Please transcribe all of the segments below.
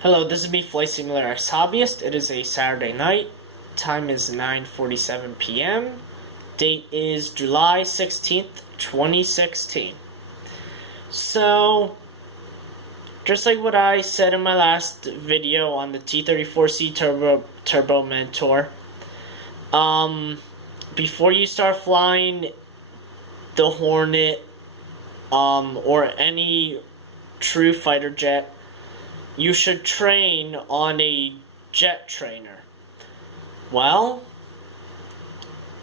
Hello, this is me, Flight Simulator X Hobbyist. It is a Saturday night. Time is 9:47 p.m. Date is July 16th, 2016. So, just like what I said in my last video on the T-34C Turbo Mentor, before you start flying the Hornet, or any true fighter jet, you should train on a jet trainer. Well,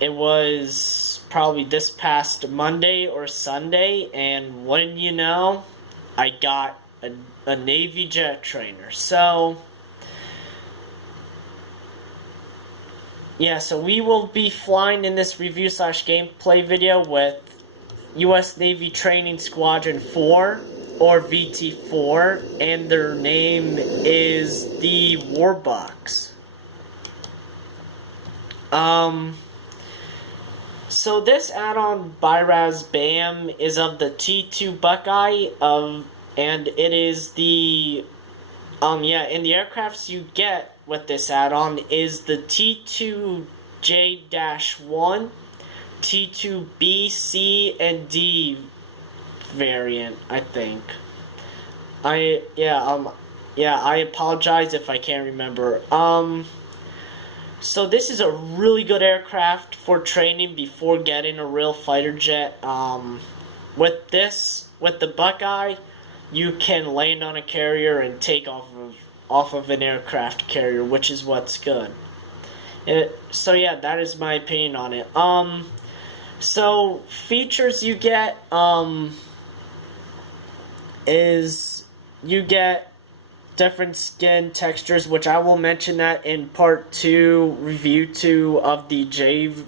it was probably this past Monday or Sunday, and wouldn't you know, I got a Navy jet trainer. So, yeah, so we will be flying in this review / gameplay video with U.S. Navy Training Squadron 4, or VT4, and their name is the Warbucks. So this add-on by RazBam is of the T2 Buckeye, and it is the, and the aircrafts you get with this add-on is the T2J-1, T2B, C, and D variant, I think. I apologize if I can't remember. So this is a really good aircraft for training before getting a real fighter jet. With the Buckeye, you can land on a carrier and take off of an aircraft carrier, which is what's good. So yeah, that is my opinion on it. So features you get, is you get different skin textures, which I will mention that in part 2, review 2 of the J-1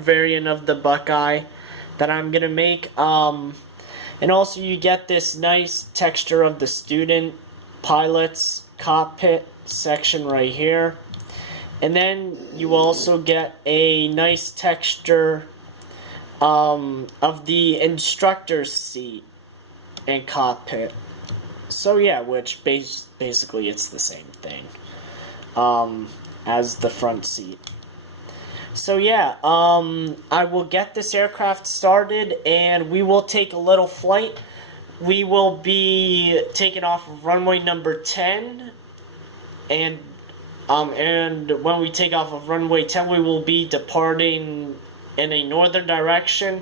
variant of the Buckeye that I'm gonna make. And also you get this nice texture of the student pilot's cockpit section right here. And then you also get a nice texture of the instructor's seat and cockpit. So yeah, which basically it's the same thing as the front seat. So yeah, I will get this aircraft started and we will take a little flight. We will be taking off of runway number 10, and when we take off of runway 10, we will be departing in a northern direction,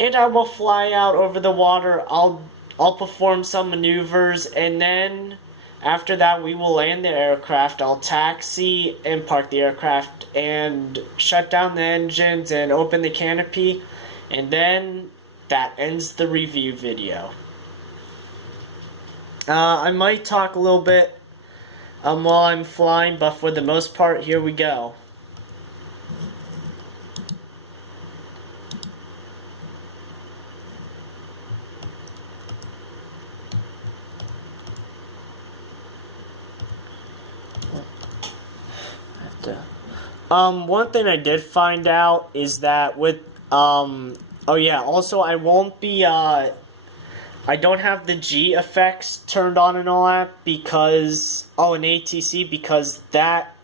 and I will fly out over the water. I'll perform some maneuvers, and then after that we will land the aircraft. I'll taxi and park the aircraft and shut down the engines and open the canopy, and then that ends the review video. I might talk a little bit while I'm flying, but for the most part, here we go. One thing I did find out is that with, oh yeah, also I won't be, I don't have the G effects turned on and all that because, in ATC, because that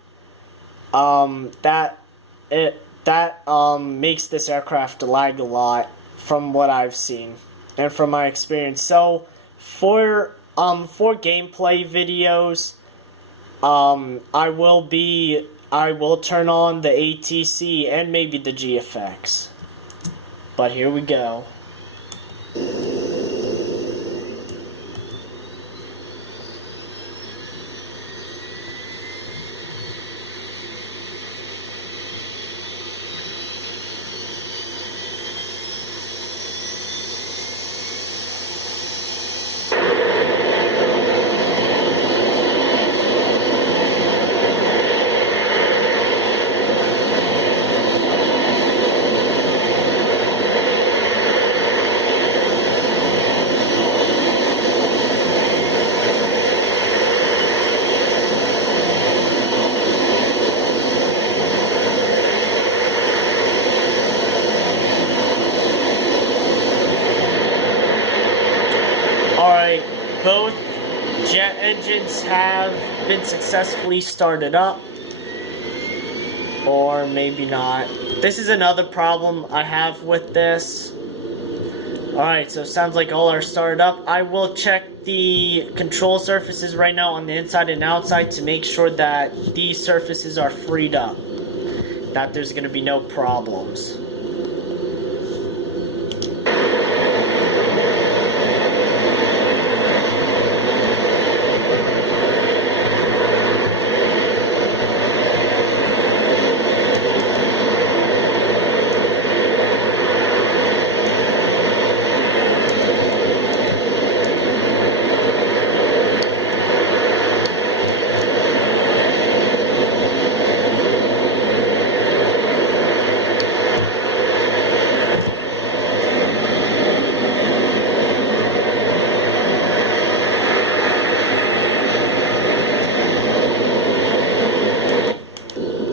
makes this aircraft lag a lot from what I've seen and from my experience. So, for gameplay videos, I will turn on the ATC and maybe the G effects. But here we go. jet engines have been successfully started up. Or maybe not. This is another problem I have with this. Alright, so it sounds like all are started up. I will check the control surfaces right now on the inside and outside to make sure that these surfaces are freed up. That there's going to be no problems.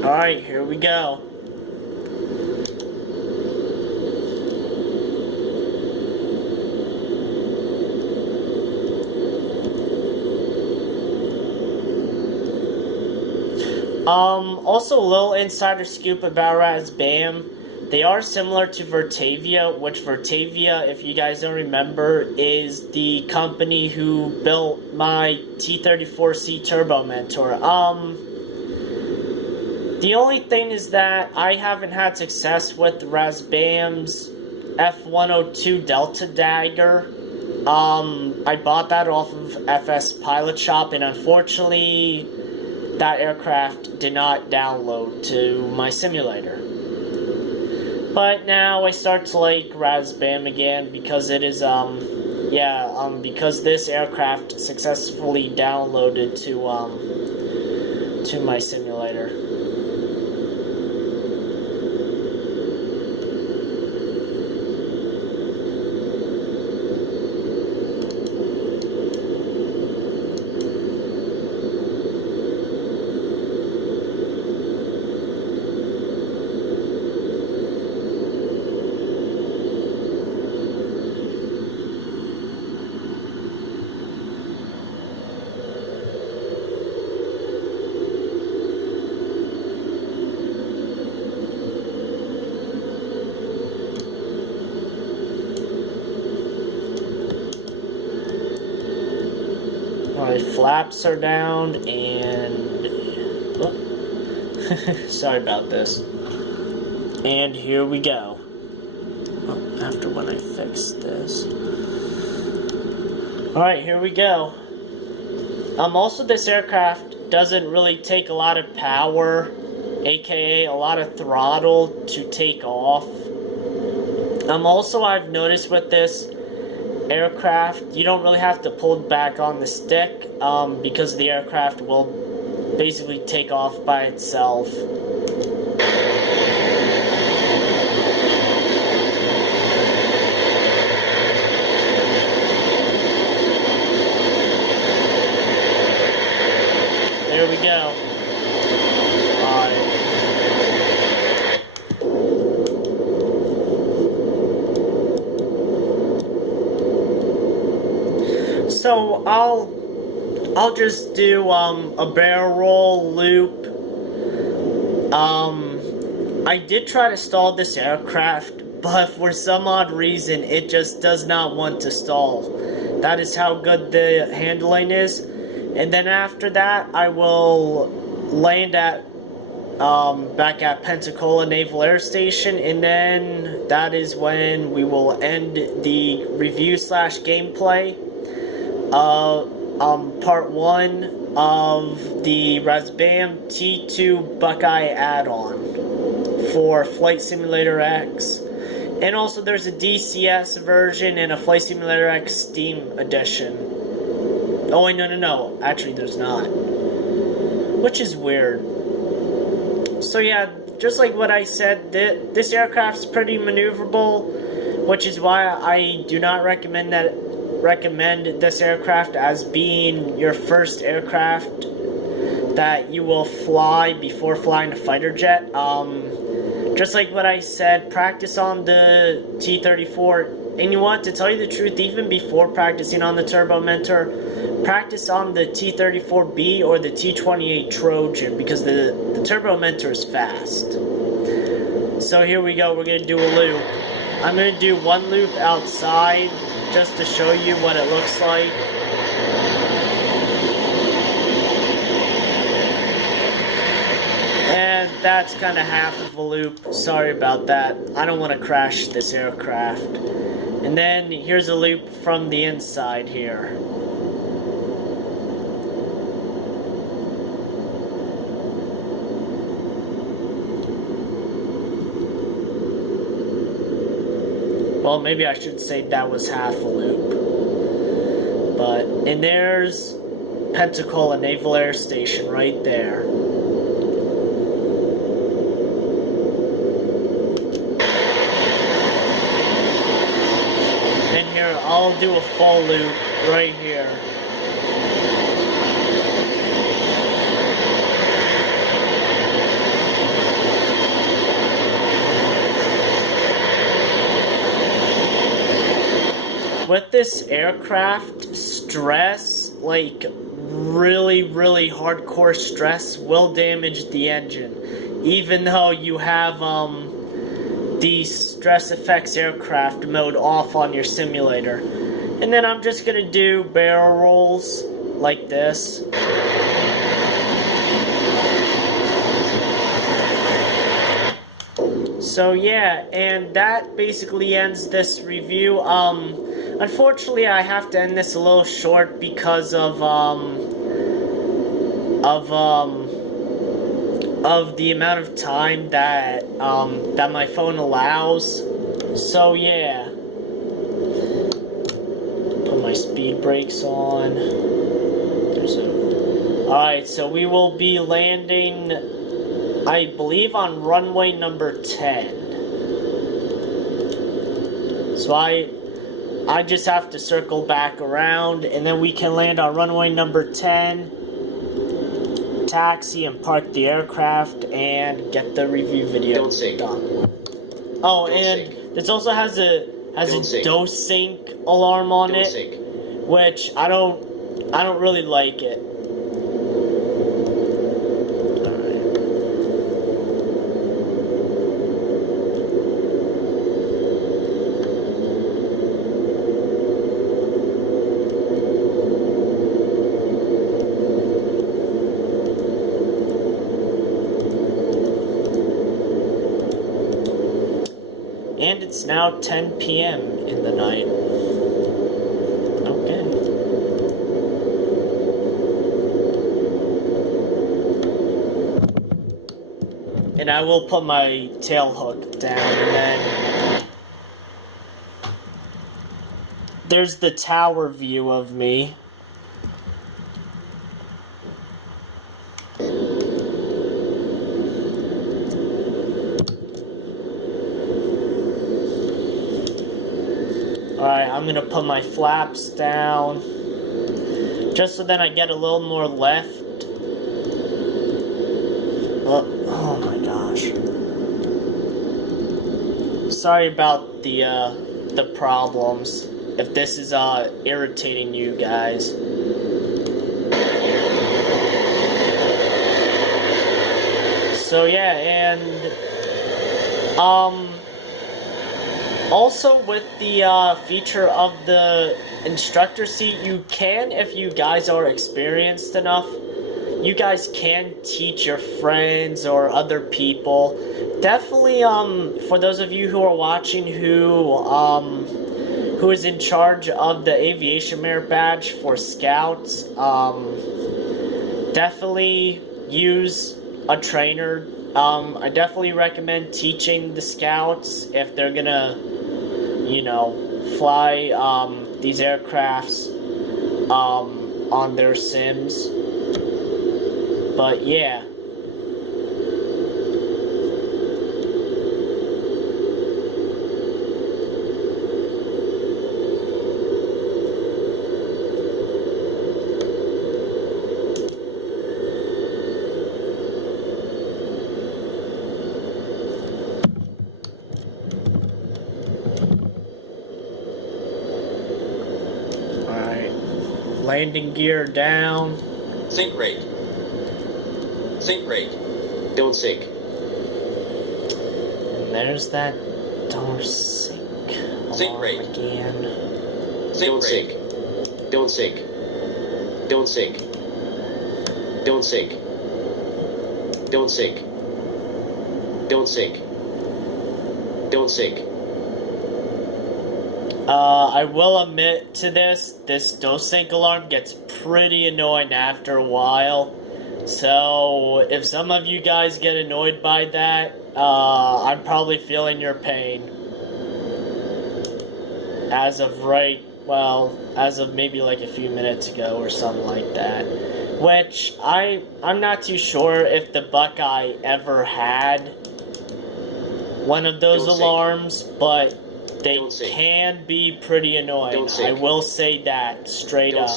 Alright, here we go. Also a little insider scoop about RazBam. They are similar to Vertavia, which Vertavia, if you guys don't remember, is the company who built my T-34C Turbo Mentor. The only thing is that I haven't had success with RazBam's F-102 Delta Dagger. I bought that off of FS Pilot Shop, and unfortunately, that aircraft did not download to my simulator. But now I start to like RazBam again because it is, because this aircraft successfully downloaded to my simulator. My flaps are down, and sorry about this. And here we go. Oh, after when I fix this. Alright, here we go. Also this aircraft doesn't really take a lot of power, aka a lot of throttle to take off. Also I've noticed with this aircraft, you don't really have to pull back on the stick because the aircraft will basically take off by itself. There we go. So I'll just do a barrel roll loop. I did try to stall this aircraft, but for some odd reason it just does not want to stall. That is how good the handling is. And then after that I will land at back at Pensacola Naval Air Station, and then that is when we will end the review / gameplay. Part 1 of the RazBam T-2C Buckeye add-on for Flight Simulator X. And also there's a DCS version and a Flight Simulator X Steam edition. Oh wait, no. Actually, there's not. Which is weird. So yeah, just like what I said, this aircraft's pretty maneuverable, which is why I do not recommend this aircraft as being your first aircraft that you will fly before flying a fighter jet. Just like what I said, practice on the T-34 And you want to tell you the truth, even before practicing on the Turbo Mentor, practice on the T-34B or the T-28 Trojan, because the Turbo Mentor is fast. So here we go, we're going to do a loop. I'm going to do one loop outside, just to show you what it looks like. And that's kind of half of a loop. Sorry about that. I don't want to crash this aircraft. And then here's a loop from the inside here. Well, maybe I should say that was half a loop. But, and there's Pensacola Naval Air Station right there. And here, I'll do a full loop right here. With this aircraft, stress, like really hardcore stress, will damage the engine. Even though you have the stress effects aircraft mode off on your simulator. And then I'm just going to do barrel rolls like this. So yeah, and that basically ends this review. Unfortunately, I have to end this a little short because of the amount of time that that my phone allows. So yeah, put my speed brakes on. Alright, so we will be landing, I believe, on runway number 10. So I just have to circle back around, and then we can land on runway number 10, taxi and park the aircraft, and get the review video done. Oh, and this also has a dose sync alarm on it, which I don't really like it. And it's now 10 p.m. in the night. Okay. And I will put my tail hook down, and then there's the tower view of me. Alright, I'm gonna put my flaps down, just so then I get a little more left. Oh my gosh. Sorry about the problems, if this is irritating you guys. So yeah, and also, with the feature of the instructor seat, you can, if you guys are experienced enough, you guys can teach your friends or other people. Definitely, for those of you who are watching who is in charge of the aviation merit badge for scouts, definitely use a trainer. I definitely recommend teaching the scouts if they're gonna, you know, fly these aircrafts on their sims. But yeah. landing gear down. Sink rate. Sink rate. Don't sink. And there's that don't sink alarm rate. again. Don't sink. Don't sink. Don't sink. Don't sink. Don't sink. Don't sink. Don't sink. I will admit to this don't sink alarm gets pretty annoying after a while. So, if some of you guys get annoyed by that, I'm probably feeling your pain. As of maybe like a few minutes ago or something like that. Which, I'm not too sure if the Buckeye ever had one of those alarms, but they can be pretty annoying. I will say that straight up.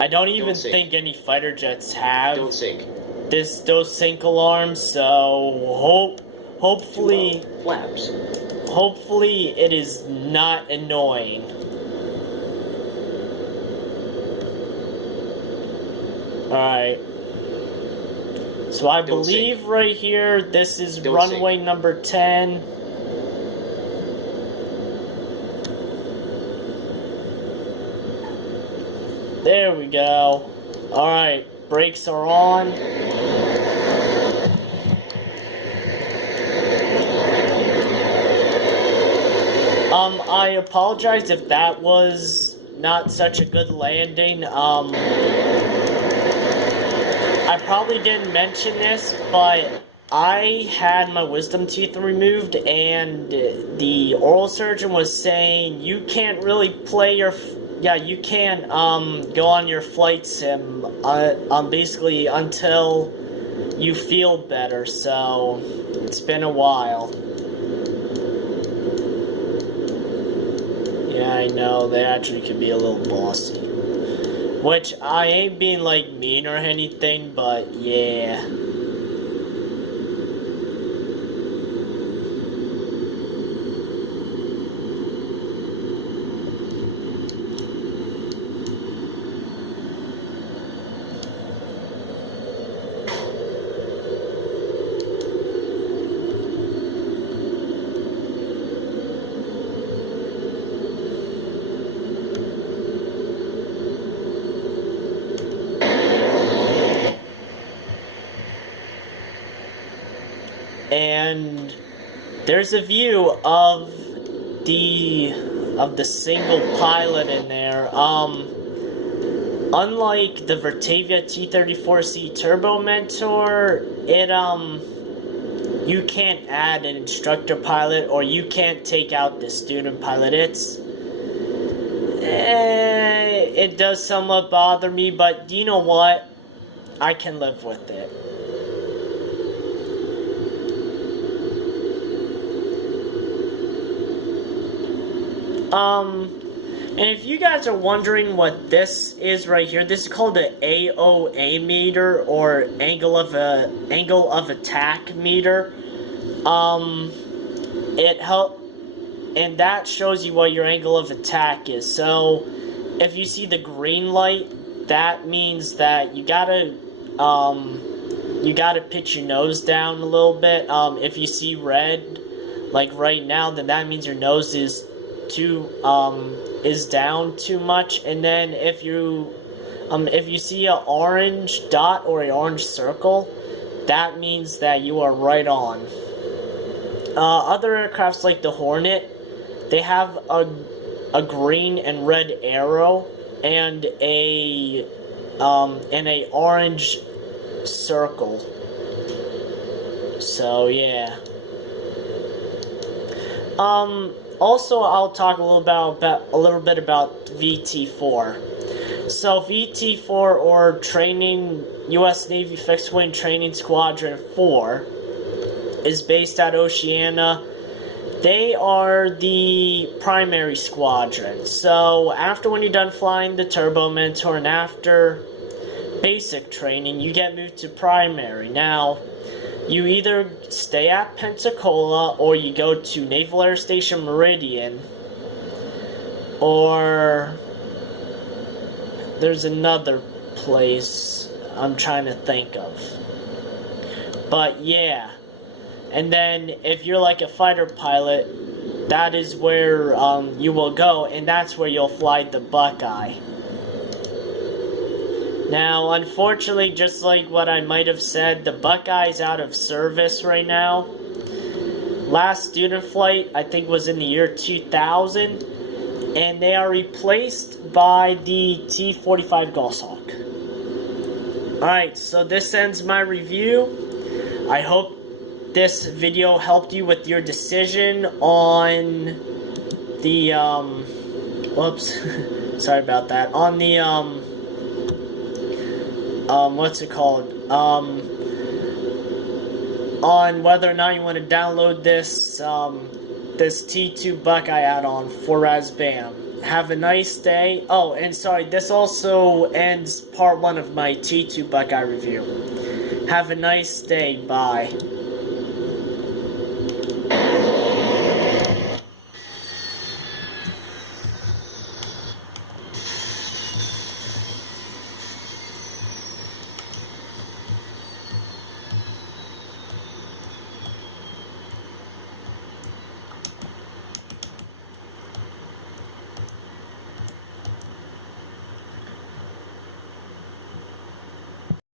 I don't even think any fighter jets have this don't sink alarm, so hopefully it is not annoying. Alright. So I believe right here, this is runway number 10. There we go. Alright, brakes are on. I apologize if that was not such a good landing. I probably didn't mention this, but I had my wisdom teeth removed, and the oral surgeon was saying you can't really play your... you can't go on your flight sim basically until you feel better, so it's been a while. Yeah, I know, they actually could be a little bossy. Which, I ain't being, like, mean or anything, but, yeah. And there's a view of the single pilot in there. Unlike the Vertavia T-34C Turbo Mentor, you can't add an instructor pilot, or you can't take out the student pilot. It does somewhat bother me, but you know what? I can live with it. And if you guys are wondering what this is right here, this is called the AOA meter, or angle of attack meter. And that shows you what your angle of attack is. So, if you see the green light, that means that you gotta pitch your nose down a little bit. If you see red, like right now, then that means your nose is down too much. And then if you see an orange dot or an orange circle, that means that you are right on. Other aircrafts like the Hornet, they have a green and red arrow and a orange circle. So yeah. Also, I'll talk a little bit about VT4. So VT4, or U.S. Navy Fixed Wing Training Squadron 4, is based at Oceana. They are the primary squadron. So after when you're done flying the Turbo Mentor and after basic training, you get moved to primary. Now, you either stay at Pensacola or you go to Naval Air Station Meridian. or there's another place I'm trying to think of. But yeah, and then if you're like a fighter pilot, that is where you will go, and that's where you'll fly the Buckeye. Now, unfortunately, just like what I might have said, the Buckeye's out of service right now. Last student flight, I think, was in the year 2000, and they are replaced by the T-45 Goshawk. Alright, so this ends my review. I hope this video helped you with your decision on the, whoops, sorry about that, on the, what's it called, on whether or not you want to download this, this T2 Buckeye add-on for RazBam. Have a nice day. Oh, and sorry, this also ends part 1 of my T2 Buckeye review. Have a nice day. Bye.